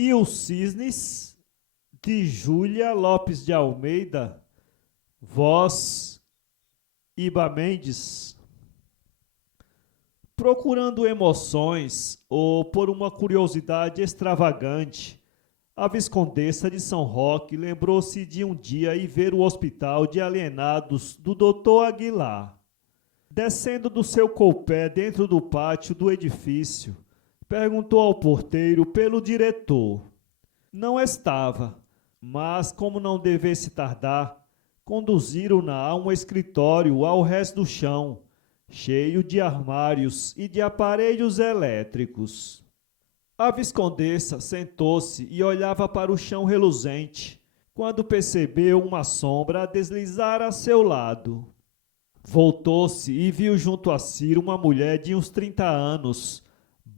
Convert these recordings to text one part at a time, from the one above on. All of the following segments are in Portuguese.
E os Cisnes, de Júlia Lopes de Almeida, voz Iba Mendes. Procurando emoções ou por uma curiosidade extravagante, a Viscondessa de São Roque lembrou-se de um dia ir ver o hospital de alienados do Dr. Aguilar. Descendo do seu coupé dentro do pátio do edifício, perguntou ao porteiro pelo diretor. Não estava, mas, como não devesse tardar, conduziram-na a um escritório ao rés do chão, cheio de armários e de aparelhos elétricos. A Viscondessa sentou-se e olhava para o chão reluzente, quando percebeu uma sombra a deslizar a seu lado. Voltou-se e viu junto a si uma mulher de uns 30 anos,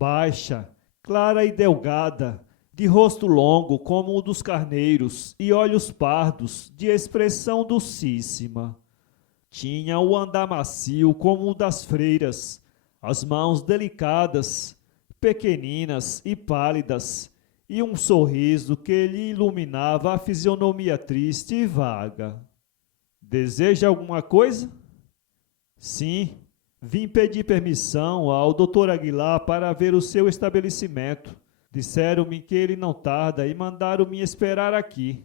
baixa, clara e delgada, de rosto longo como o dos carneiros e olhos pardos, de expressão docíssima. Tinha o andar macio como o das freiras, as mãos delicadas, pequeninas e pálidas, e um sorriso que lhe iluminava a fisionomia triste e vaga. Deseja alguma coisa? Sim, vim pedir permissão ao Dr. Aguilar para ver o seu estabelecimento. Disseram-me que ele não tarda e mandaram-me esperar aqui.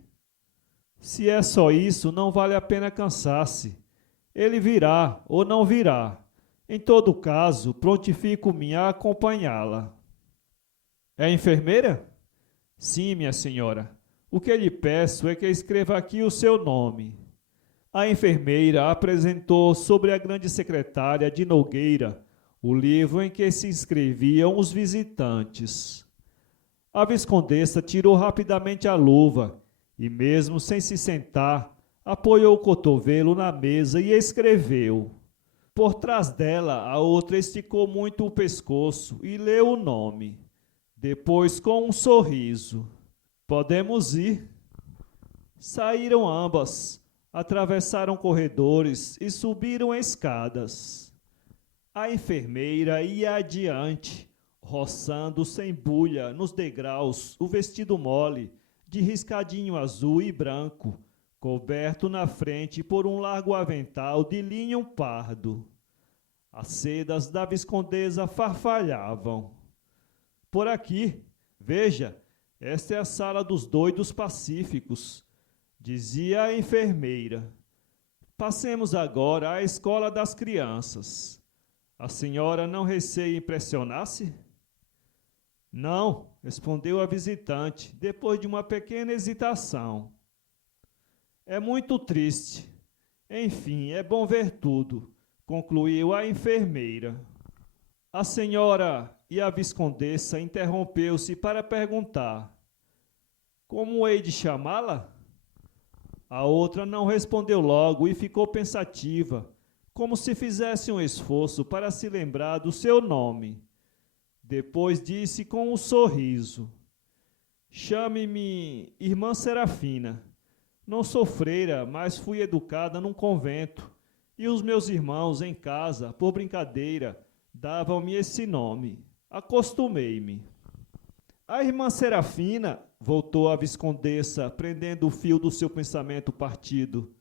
Se é só isso, não vale a pena cansar-se. Ele virá ou não virá. Em todo caso, prontifico-me a acompanhá-la. É enfermeira? Sim, minha senhora. O que lhe peço é que escreva aqui o seu nome. A enfermeira apresentou sobre a grande secretária de Nogueira o livro em que se inscreviam os visitantes. A Viscondessa tirou rapidamente a luva e, mesmo sem se sentar, apoiou o cotovelo na mesa e escreveu. Por trás dela, a outra esticou muito o pescoço e leu o nome. Depois, com um sorriso: Podemos ir. Saíram ambas, atravessaram corredores e subiram escadas. A enfermeira ia adiante, roçando sem bulha nos degraus o vestido mole, de riscadinho azul e branco, coberto na frente por um largo avental de linho pardo. As sedas da Viscondessa farfalhavam. Por aqui, veja, esta é a sala dos doidos pacíficos, dizia a enfermeira. Passemos agora à escola das crianças. A senhora não receia impressionar-se? Não, respondeu a visitante, depois de uma pequena hesitação. É muito triste. Enfim, é bom ver tudo, concluiu a enfermeira. A senhora e a Viscondessa interrompeu-se para perguntar: Como hei de chamá-la? A outra não respondeu logo e ficou pensativa, como se fizesse um esforço para se lembrar do seu nome. Depois disse com um sorriso: Chame-me Irmã Serafina. Não sou freira, mas fui educada num convento, e os meus irmãos em casa, por brincadeira, davam-me esse nome. Acostumei-me. A irmã Serafina, voltou a Viscondessa, prendendo o fio do seu pensamento partido,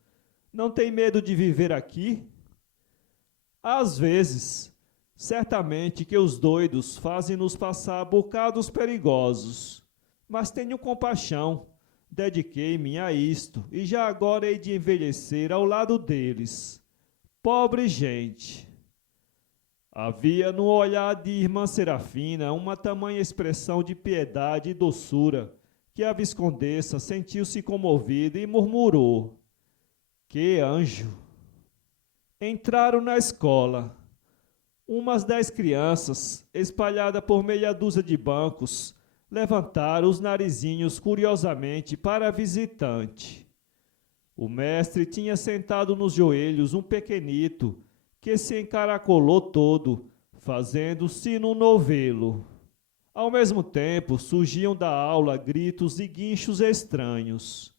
não tem medo de viver aqui? Às vezes. Certamente que os doidos fazem-nos passar bocados perigosos. Mas tenho compaixão. Dediquei-me a isto e já agora hei de envelhecer ao lado deles. Pobre gente! Havia no olhar de irmã Serafina uma tamanha expressão de piedade e doçura que a Viscondessa sentiu-se comovida e murmurou: Que anjo! Entraram na escola. Umas 10 crianças, espalhadas por meia dúzia de bancos, levantaram os narizinhos curiosamente para a visitante. O mestre tinha sentado nos joelhos um pequenito, que se encaracolou todo, fazendo-se no novelo. Ao mesmo tempo, surgiam da aula gritos e guinchos estranhos.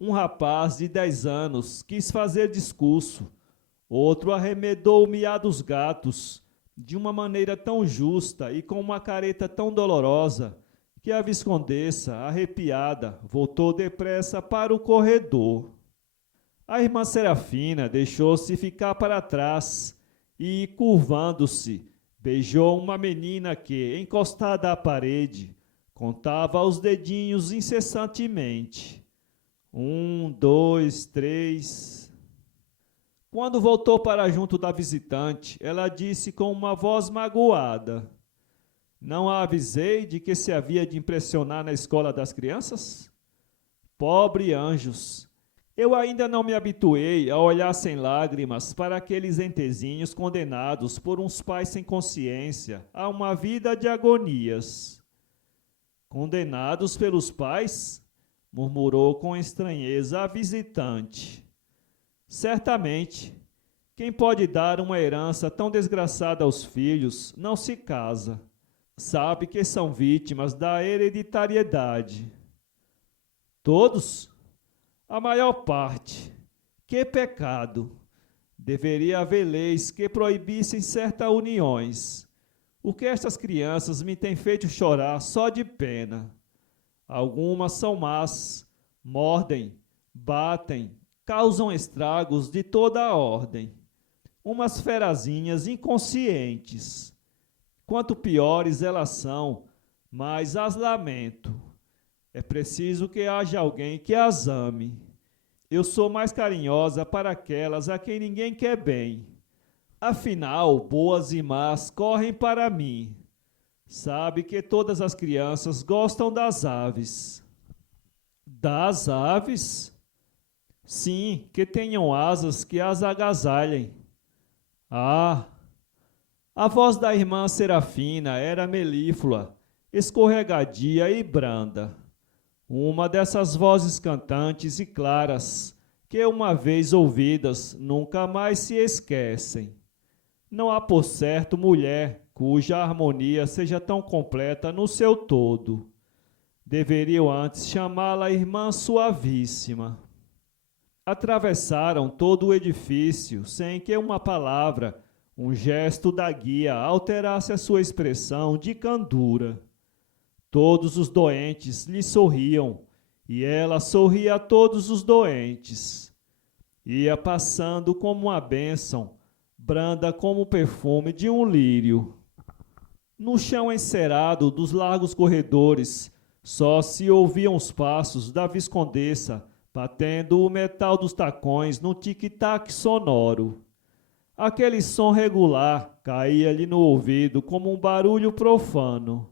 Um rapaz de 10 anos quis fazer discurso. Outro arremedou o miar dos gatos, de uma maneira tão justa e com uma careta tão dolorosa, que a viscondessa, arrepiada, voltou depressa para o corredor. A irmã Serafina deixou-se ficar para trás e, curvando-se, beijou uma menina que, encostada à parede, contava os dedinhos incessantemente. 1, 2, 3. Quando voltou para junto da visitante, ela disse com uma voz magoada: não a avisei de que se havia de impressionar na escola das crianças? Pobre anjos! Eu ainda não me habituei a olhar sem lágrimas para aqueles entezinhos condenados por uns pais sem consciência a uma vida de agonias. Condenados pelos pais? Murmurou com estranheza a visitante. Certamente, quem pode dar uma herança tão desgraçada aos filhos não se casa. Sabe que são vítimas da hereditariedade. Todos? A maior parte. Que pecado! Deveria haver leis que proibissem certas uniões. O que estas crianças me têm feito chorar só de pena. Algumas são más, mordem, batem, causam estragos de toda a ordem. Umas ferazinhas inconscientes. Quanto piores elas são, mais as lamento. É preciso que haja alguém que as ame. Eu sou mais carinhosa para aquelas a quem ninguém quer bem. Afinal, boas e más correm para mim. Sabe que todas as crianças gostam das aves. Das aves? Sim, que tenham asas que as agasalhem. Ah! A voz da irmã Serafina era melíflua, escorregadia e branda. Uma dessas vozes cantantes e claras, que uma vez ouvidas nunca mais se esquecem. Não há por certo mulher cuja harmonia seja tão completa no seu todo. Deveriam antes chamá-la Irmã Suavíssima. Atravessaram todo o edifício sem que uma palavra, um gesto da guia alterasse a sua expressão de candura. Todos os doentes lhe sorriam, e ela sorria a todos os doentes. Ia passando como uma bênção, branda como o perfume de um lírio. No chão encerado dos largos corredores, só se ouviam os passos da viscondessa, batendo o metal dos tacões num tic-tac sonoro. Aquele som regular caía-lhe no ouvido como um barulho profano.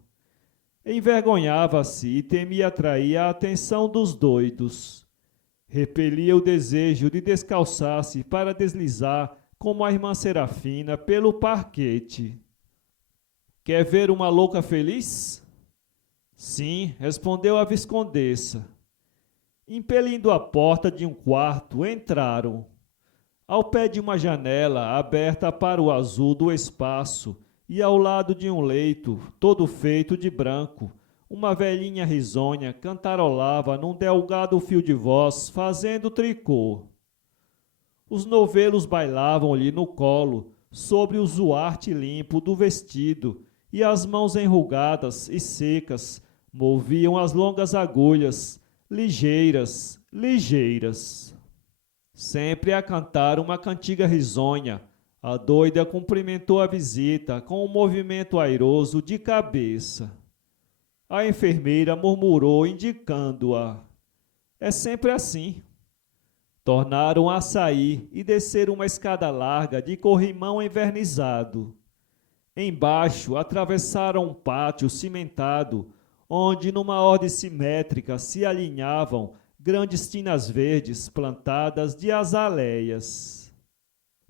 Envergonhava-se e temia atrair a atenção dos doidos. Repelia o desejo de descalçar-se para deslizar como a irmã Serafina pelo parquete. Quer ver uma louca feliz? Sim, respondeu a viscondessa. Impelindo a porta de um quarto, entraram. Ao pé de uma janela aberta para o azul do espaço e ao lado de um leito, todo feito de branco, uma velhinha risonha cantarolava num delgado fio de voz, fazendo tricô. Os novelos bailavam-lhe no colo, sobre o zuarte limpo do vestido, e as mãos enrugadas e secas moviam as longas agulhas, ligeiras, ligeiras. Sempre a cantar uma cantiga risonha, a doida cumprimentou a visita com um movimento airoso de cabeça. A enfermeira murmurou, indicando-a. É sempre assim. Tornaram a sair e desceram uma escada larga de corrimão envernizado. Embaixo, atravessaram um pátio cimentado, onde, numa ordem simétrica, se alinhavam grandes tinas verdes plantadas de azaleias.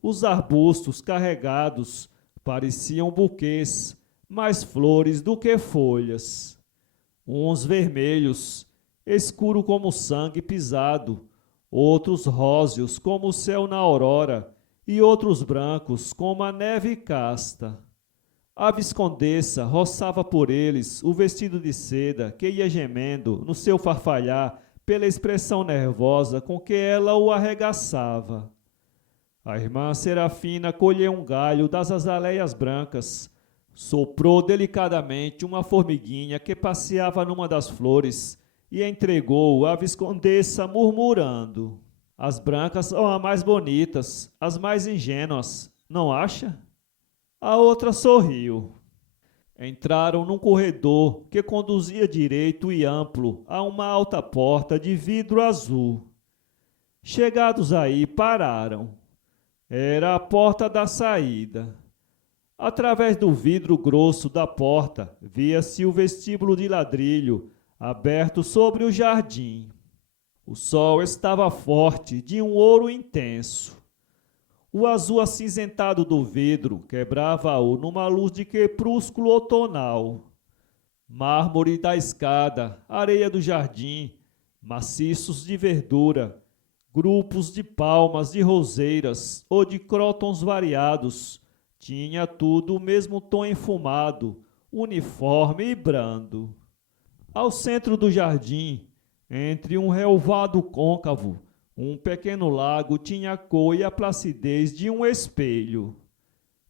Os arbustos carregados pareciam buquês, mais flores do que folhas. Uns vermelhos, escuro como sangue pisado, outros róseos como o céu na aurora, e outros brancos como a neve casta. A viscondessa roçava por eles o vestido de seda que ia gemendo no seu farfalhar pela expressão nervosa com que ela o arregaçava. A irmã Serafina colheu um galho das azaleias brancas, Soprou delicadamente uma formiguinha que passeava numa das flores e entregou à viscondessa murmurando: as brancas são as mais bonitas, as mais ingênuas, não acha? A outra sorriu. Entraram num corredor que conduzia direito e amplo a uma alta porta de vidro azul. Chegados aí, pararam. Era a porta da saída. Através do vidro grosso da porta, via-se o vestíbulo de ladrilho, aberto sobre o jardim. O sol estava forte, de um ouro intenso. O azul acinzentado do vidro quebrava-o numa luz de crepúsculo outonal. Mármore da escada, areia do jardim, maciços de verdura, grupos de palmas, de roseiras ou de crótons variados, tinha tudo o mesmo tom enfumado, uniforme e brando. Ao centro do jardim, entre um relvado côncavo, um pequeno lago tinha a cor e a placidez de um espelho.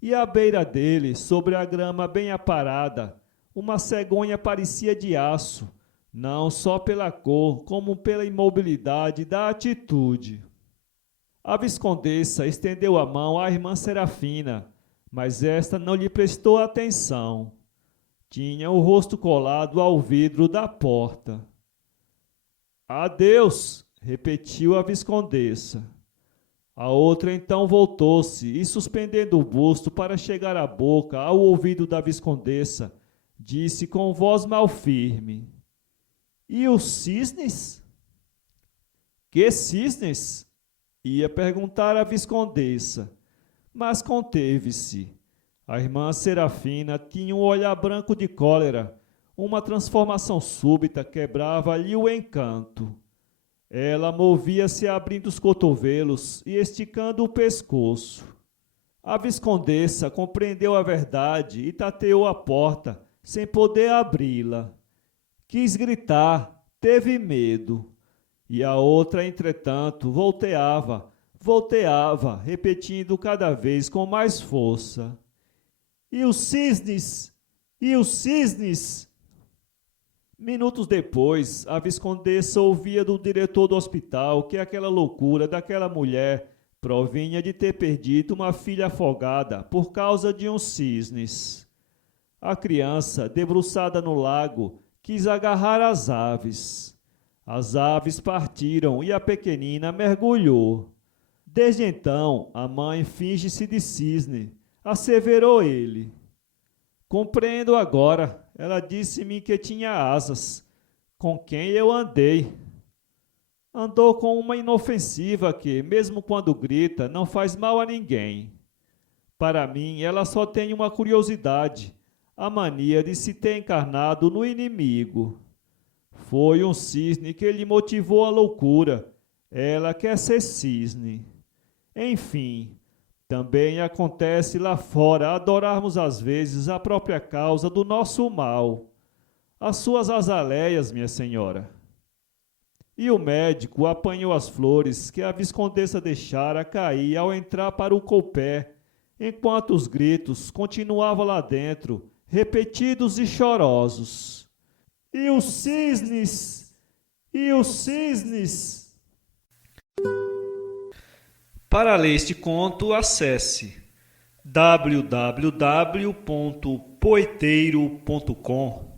E à beira dele, sobre a grama bem aparada, uma cegonha parecia de aço, não só pela cor, como pela imobilidade da atitude. A viscondessa estendeu a mão à irmã Serafina, mas esta não lhe prestou atenção. Tinha o rosto colado ao vidro da porta. Adeus, repetiu a viscondessa. A outra então voltou-se e, suspendendo o busto para chegar a boca ao ouvido da viscondessa, disse com voz mal firme: E os cisnes? Que cisnes? Ia perguntar a viscondessa, mas conteve-se. A irmã Serafina tinha um olhar branco de cólera. Uma transformação súbita quebrava-lhe o encanto. Ela movia-se abrindo os cotovelos e esticando o pescoço. A viscondessa compreendeu a verdade e tateou a porta, sem poder abri-la. Quis gritar, teve medo. E a outra, entretanto, volteava, repetindo cada vez com mais força: E os cisnes? E os cisnes? Minutos depois, a viscondessa ouvia do diretor do hospital que aquela loucura daquela mulher provinha de ter perdido uma filha afogada por causa de uns cisnes. A criança, debruçada no lago, quis agarrar as aves. As aves partiram e a pequenina mergulhou. Desde então, a mãe finge-se de cisne, asseverou ele. Compreendo agora, ela disse-me que tinha asas, com quem eu andei. Andou com uma inofensiva que, mesmo quando grita, não faz mal a ninguém. Para mim, ela só tem uma curiosidade, a mania de se ter encarnado no inimigo. Foi um cisne que lhe motivou a loucura. Ela quer ser cisne. Enfim, também acontece lá fora adorarmos às vezes a própria causa do nosso mal. As suas azaleias, minha senhora. E o médico apanhou as flores que a viscondessa deixara cair ao entrar para o coupé, enquanto os gritos continuavam lá dentro, repetidos e chorosos. E os cisnes? E os cisnes? Para ler este conto, acesse www.poeteiro.com.